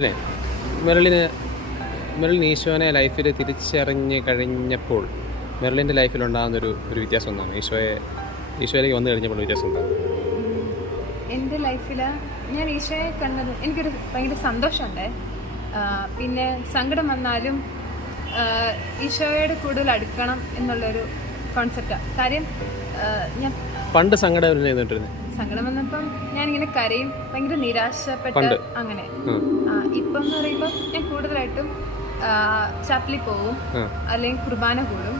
അല്ലേ? മെറിലിന് ഈശോനെ ലൈഫിൽ തിരിച്ചറിഞ്ഞ് കഴിഞ്ഞപ്പോൾ മെറിലിൻ്റെ ലൈഫിലുണ്ടാകുന്നൊരു വ്യത്യാസം എന്താണ്? ഈശോയിലേക്ക് വന്നു കഴിഞ്ഞപ്പോൾ വ്യത്യാസം എന്താണ്? എൻ്റെ ലൈഫിൽ ഞാൻ ഈശോയെ കണ്ടത് എനിക്കൊരു ഭയങ്കര സന്തോഷമുണ്ട്. പിന്നെ സങ്കടം വന്നാലും ഈശോയോട് കൂടുതൽ അടുക്കണം എന്നുള്ളൊരു കോൺസെപ്റ്റാണ്. കാര്യം ഞാൻ പണ്ട് സങ്കടം വന്നപ്പം ഞാനിങ്ങനെ കരയും, ഭയങ്കര നിരാശപ്പെട്ട് അങ്ങനെ. ഇപ്പം എന്ന് പറയുമ്പോൾ ഞാൻ കൂടുതലായിട്ടും ചാപ്പലിൽ പോവും, അല്ലെങ്കിൽ കുർബാന കൂടും.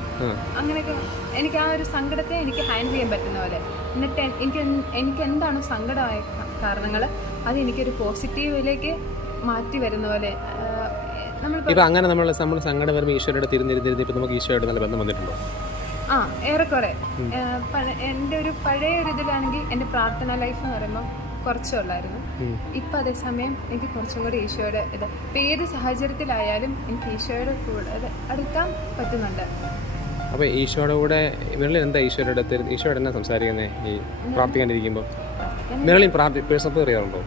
അങ്ങനെയൊക്കെ എനിക്ക് ആ ഒരു സങ്കടത്തെ എനിക്ക് ഹാൻഡിൽ ചെയ്യാൻ പറ്റുന്ന പോലെ. എന്നിട്ട് എനിക്ക് എന്താണ് സങ്കടമായ കാരണങ്ങൾ അത് എനിക്കൊരു പോസിറ്റീവിലേക്ക് മാറ്റി വരുന്ന പോലെ. അങ്ങനെ നമ്മൾ സങ്കടം വരുമ്പോൾ ഈശോയുടെ തിരുന്നിരുന്നിരുന്ന് ഇപ്പം നമുക്ക് ഈശോയായിട്ട് നല്ല ബന്ധം വന്നിട്ടുണ്ടോ? ഏറെക്കുറെ. എൻ്റെ ഒരു പഴയ ഒരു ഇതിലാണെങ്കിൽ എൻ്റെ പ്രാർത്ഥന ലൈഫ് എന്ന് പറയുമ്പോൾ കുറച്ചേ ഉള്ളായിരുന്നു. ഇപ്പം അതേസമയം എനിക്ക് കുറച്ചും കൂടി ഈശോയുടെ ഇപ്പം ഏത് സാഹചര്യത്തിലായാലും എനിക്ക് ഈശോയുടെ കൂടെ അടുക്കാൻ പറ്റുന്നുണ്ട്. അപ്പോൾ ഈശോയുടെ കൂടെ മെറിലിൻ എന്താ ഈശോയുടെ എന്നാ സംസാരിക്കുന്നത്? ഈ പ്രാർത്ഥിക്കാണ്ടിരിക്കുമ്പോൾ മെറിലിൻ പേഴ്സണൽ പ്രയർ ചെയ്യാറുണ്ടോ?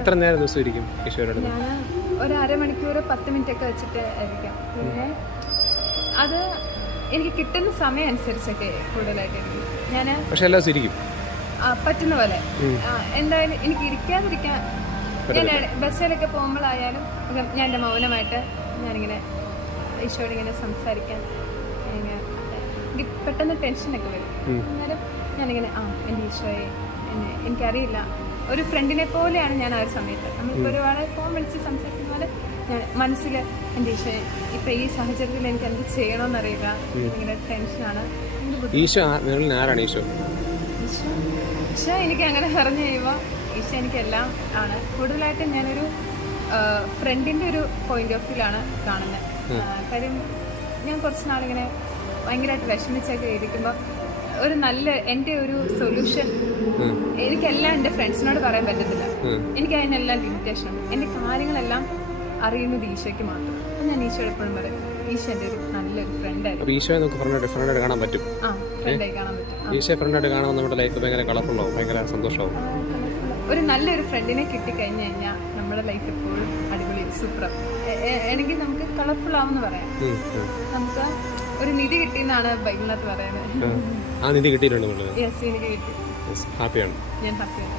എത്ര നേരം ദിവസം ഇരിക്കും ഈശോയുടെ? ഞാൻ ഒരു അരമണിക്കൂർ 10 മിനിറ്റ് ഒക്കെ വെച്ചിട്ട് ആയിരിക്കാം. പിന്നെ അത് എനിക്ക് കിട്ടുന്ന സമയം അനുസരിച്ചൊക്കെ കൂടുതലായിട്ട് ഞാൻ പക്ഷെ എല്ലാ ദിവസവും ഇരിക്കും പറ്റുന്ന പോലെ. എന്തായാലും എനിക്ക് ഇരിക്കാതിരിക്കാൻ ഞാൻ ബസ്സിലൊക്കെ പോകുമ്പോഴായാലും ഞാൻ എൻ്റെ മൗനമായിട്ട് ഞാനിങ്ങനെ ഈശോയോട് ഇങ്ങനെ സംസാരിക്കാൻ എനിക്ക് പെട്ടെന്ന് ടെൻഷനൊക്കെ വരും. എന്നാലും ഞാനിങ്ങനെ എൻ്റെ ഈശോയെ എനിക്കറിയില്ല, ഒരു ഫ്രണ്ടിനെ പോലെയാണ് ഞാൻ ആ ഒരു സമയത്ത്. നമ്മളിപ്പോൾ ഒരാളെ ഫോൺ വിളിച്ച് സംസാരിക്കുന്ന പോലെ ഞാൻ മനസ്സിൽ എൻ്റെ ഈശോയെ ഇപ്പം ഈ സാഹചര്യത്തിൽ എനിക്ക് എന്ത് ചെയ്യണമെന്നറിയില്ല, ഇങ്ങനെ ടെൻഷനാണ്. ഈശോ എനിക്ക് അങ്ങനെ പറഞ്ഞു കഴിയുമ്പോൾ ഈശോ എനിക്കെല്ലാം ആണ്. കൂടുതലായിട്ടും ഞാനൊരു ഫ്രണ്ടിൻ്റെ ഒരു പോയിന്റ് ഓഫ് വ്യൂലാണ് കാണുന്നത്. കാര്യം ഞാൻ കുറച്ച് നാളിങ്ങനെ ഭയങ്കരമായിട്ട് വിഷമിച്ചൊക്കെ ഇരിക്കുമ്പോൾ ഒരു നല്ല എൻ്റെ ഒരു സൊല്യൂഷൻ എനിക്കെല്ലാം എൻ്റെ ഫ്രണ്ട്സിനോട് പറയാൻ പറ്റത്തില്ല. എനിക്ക് അതിനെല്ലാം ലിമിറ്റേഷനുണ്ട്. എൻ്റെ കാര്യങ്ങളെല്ലാം അറിയുന്നത് ഈശോയ്ക്ക് മാത്രം. അപ്പം ഞാൻ ഈശോയോട് എപ്പോഴും പറയും, ഈശോ എൻ്റെ ഒരു നല്ലൊരു ഫ്രണ്ടായിരുന്നു. ഈശോയെ നമുക്ക് ഫ്രണ്ടായിട്ട് കാണാൻ പറ്റും. ഫ്രണ്ടായി കാണാൻ പറ്റും. ഈശോയെ ഫ്രണ്ടായിട്ട് കാണുമ്പോൾ നമ്മുടെ ലൈഫ് ഭയങ്കര കളർഫുള്ളാവും, ഭയങ്കര സന്തോഷമാവും. ഒരു നല്ലൊരു ഫ്രണ്ടിനെ കിട്ടിക്കഴിഞ്ഞ് കഴിഞ്ഞാൽ നമ്മുടെ ലൈഫ് എപ്പോഴും അടിപൊളി സൂപ്പർ ആണെങ്കിൽ നമുക്ക് കളർഫുൾ ആവുമെന്ന് പറയാം. നമുക്ക് ഒരു നിധി കിട്ടിയെന്നാണ് ബൈബിളിനകത്ത് പറയുന്നത്. ആ നിധി കിട്ടിയിട്ടുണ്ട്. യെസ്, എനിക്ക് കിട്ടി. ഹാപ്പിയാണ്. ഞാൻ ഹാപ്പിയാണ്.